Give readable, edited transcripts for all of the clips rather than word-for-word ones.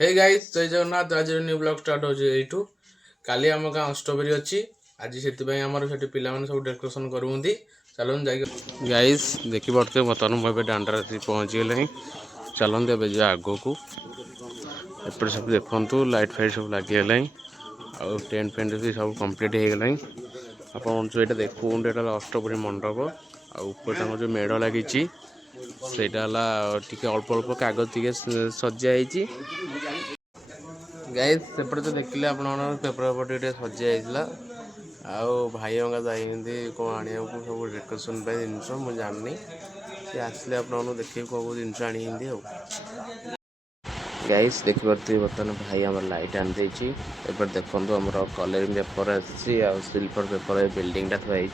Hey guys जय जगन्नाथ। आज new blog start हो एठू काली आम गाँ अष्टबरी अच्छी आज से आमर से पिला सब डेकोरेशन करूँगी। चलन जा गाइस देखी पारे बर्तमान मुझे डांडा पहुँची गले। चलते ए जा आग को एपटे सब देखु लाइट फाइट सब लगिगला आ टेंट फेंट भी सब कम्प्लीट हो गला। आप जो ये देखते ये अष्टपरी मंडप आपर जो मेढ़ लगी सेटा टे अल्प अल्प कागज टे सजाई गाइस सेपटे तो देखिले आप पेपर पेपर टे सजाइला आउ भाई अंगा जाइए कौन आने सब डेकोरेशन जिनस मुझे जाननी सी आसले आप देखिए कौन जिनस आनी गाइस देखिए बर्तमान भाई आम लाइट आनी देपर देखो आम कलरिंग पेपर आसी सिल्वर पेपर बिल्डिंगटा थुआई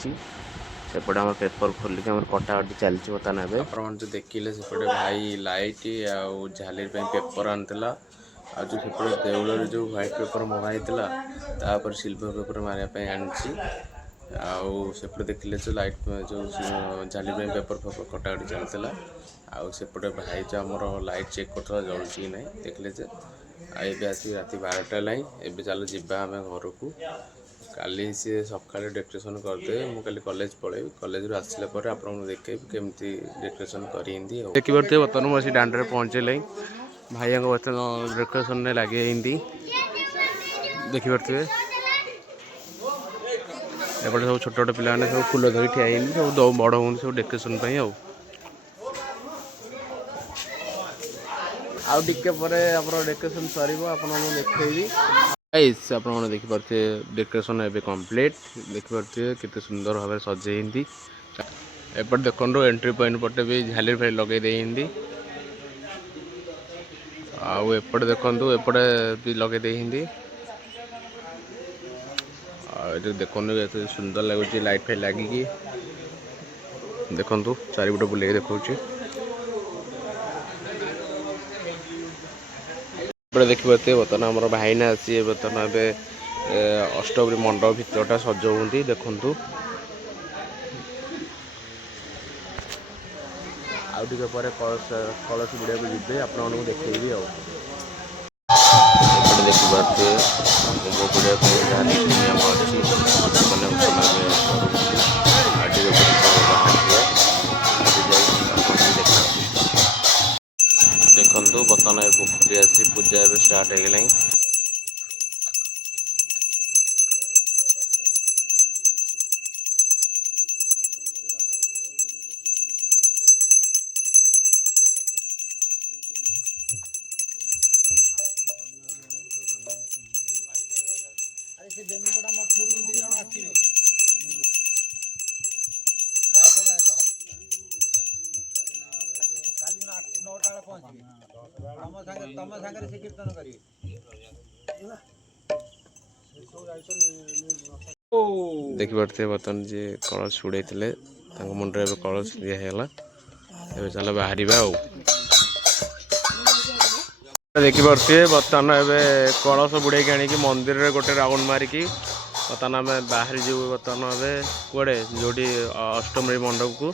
सेपटे आम पेपर खोलिक कटाकटी चलती बर्तमान आप जो देखिले सेपटे भाई लाइट आउ झाली पेपर आनीला आ जो सेपटे देउल जो व्हाइट पेपर मराई सिल्वर पेपर मारे आनी आउपटे देखिले जो लाइट जो जाली पेपर पेपर कटाकटी चलता आउपटे भाई जो आम लाइट चेक कर जलुची ना देखिले आगे आस राति 12टा लाई एवं चलो जीवा आम घर को काली सी सका डेकोरेशन करदे मुझे कॉलेज पलैबी कॉलेज आसला आपको देखे केमती डेकोरेशन करी देखिए बर्तमान मुझे दांडे पहुँचे भाई बर्तमान डेकोरेशन लगे देखिपे एपटे सब छोट छोट पिला सब फूल धरी ठिया सब बड़ हूँ सब डेकोरेशन आउ टिके डेकोरेशन सर देखी आप देखिपे डेकोरेशन एवं कम्प्लीट देखिपे केते सुंदर भाव सजे एपटे देखो एंट्री पॉइंट पटे भी झाली फाइल लगे देती आउपटे देखो एपटे भी लगे देती देखो सुंदर लगुच लाइट फाइट लगिकी देखु चारिपटे बुले देखा देखिए बर्तमान आम भाईना आसी बर्तमान अष्टपरी मंडप भितरटा सजाऊँगी देखु आउटे कलश कलश बुड़िया को जी आप देखेबी देखिए कुंभ बुड़िया नियम अच्छी देखु बर्तमान पोखरी आसी पूजा स्टार्ट हो गला। देखिपे बर्तमान जी कलश उड़े मुंडे कलश दिहला चल बाहर देखिपे बर्तमान एवं कलश बुड़े आनी मंदिर में गोटे राउंड मारिकी बर्तमान आम बाहरी जीव बर्तमान कड़े जो अष्टमी मंडप को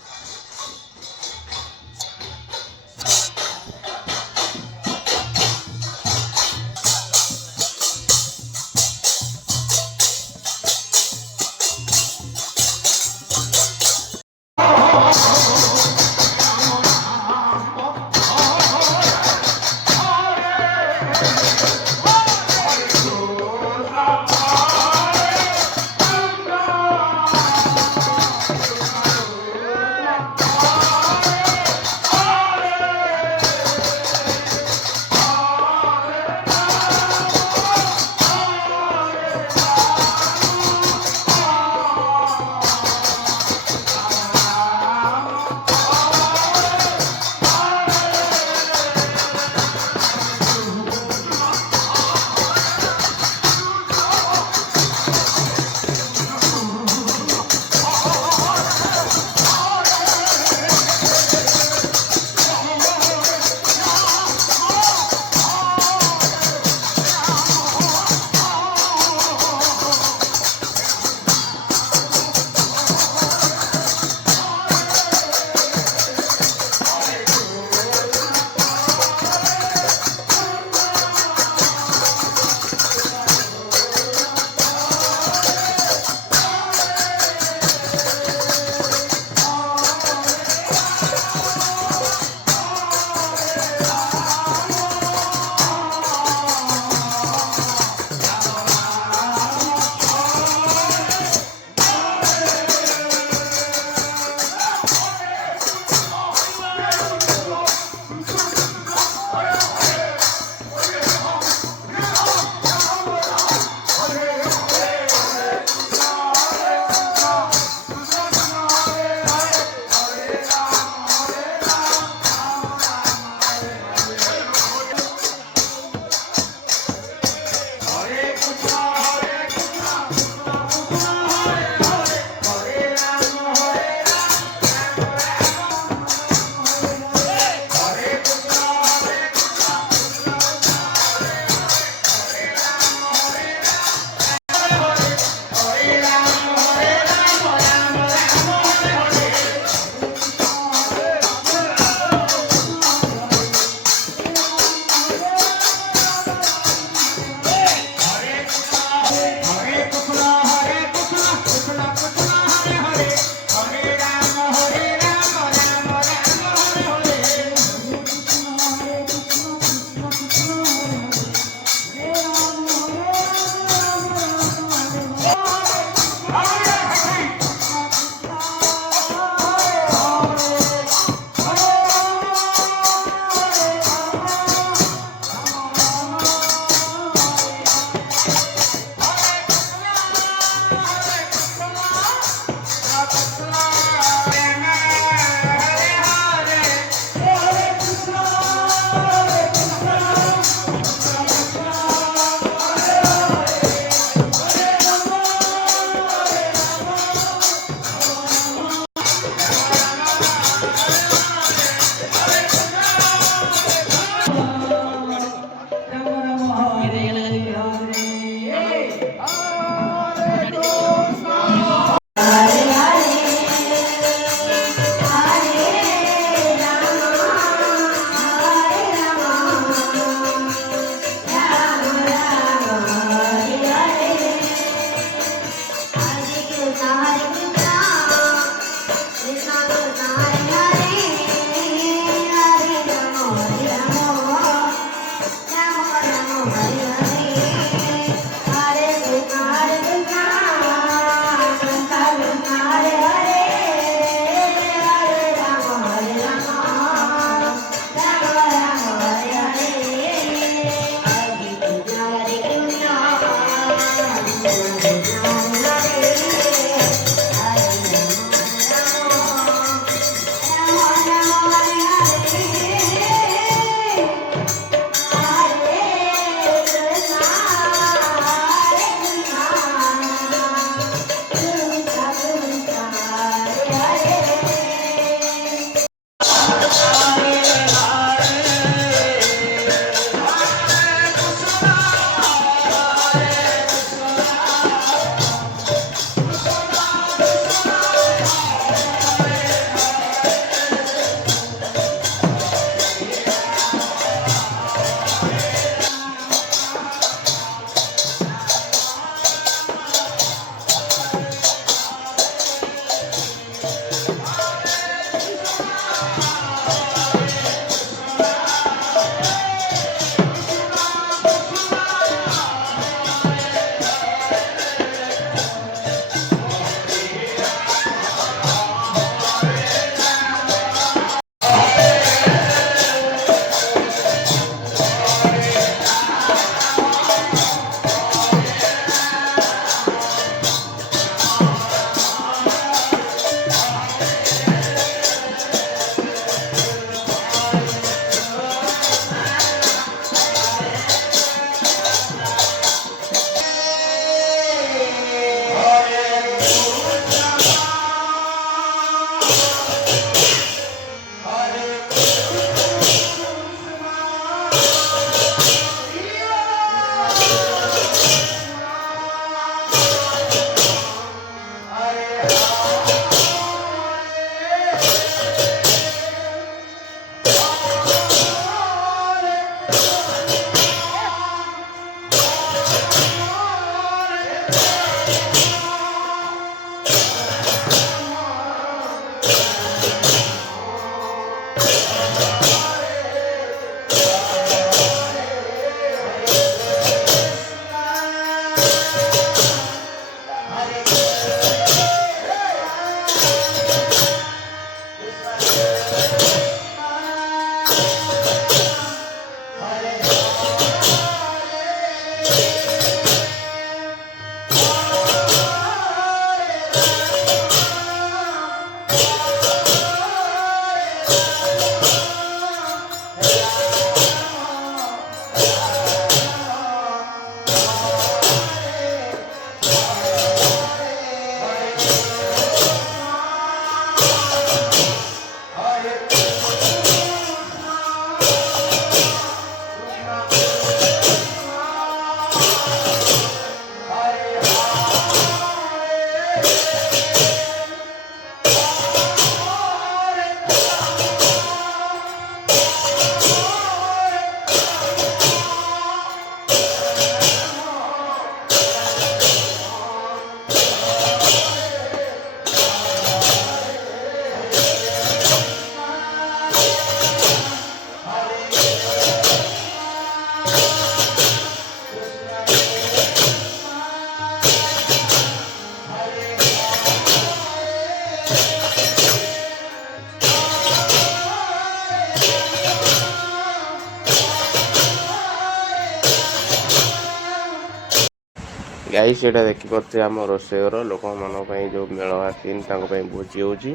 ଗାଈ ସେଇଟା ଦେଖିପାରୁଥିବେ ଆମ ରୋଷେଇର ଲୋକମାନଙ୍କ ପାଇଁ ଯେଉଁ ମେଳ ଆସିନି ତାଙ୍କ ପାଇଁ ଭୋଜି ହେଉଛି।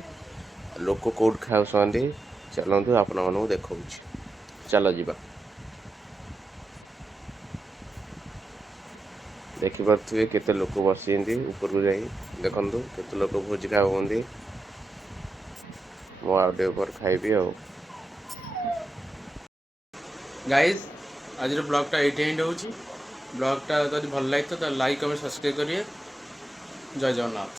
ଲୋକ କେଉଁଠି ଖାଉଛନ୍ତି ଚାଲନ୍ତୁ ଆପଣମାନଙ୍କୁ ଦେଖାଉଛି। ଚାଲ ଯିବା। ଦେଖିପାରୁଥିବେ କେତେ ଲୋକ ବସିଛନ୍ତି ଉପରକୁ ଯାଇ ଦେଖନ୍ତୁ କେତେ ଲୋକ ଭୋଜି ଖାଉଛନ୍ତି। ମୁଁ ଆଉ ଟିକେ ଉପରେ ଖାଇବି ଆଉ। ଗାଇଜ୍ ଆଜିର ବ୍ଲଗ୍ଟା ଏଇଠି ଏଣ୍ଡ ହେଉଛି। ବ୍ଲଗ୍ଟା ଯଦି ଭଲ ଲାଗିଥିବ ତାହେଲେ ଲାଇକ୍ କମେଣ୍ଟ ସବସ୍କ୍ରାଇବ୍ କରିବେ। ଜୟ ଜଗନ୍ନାଥ।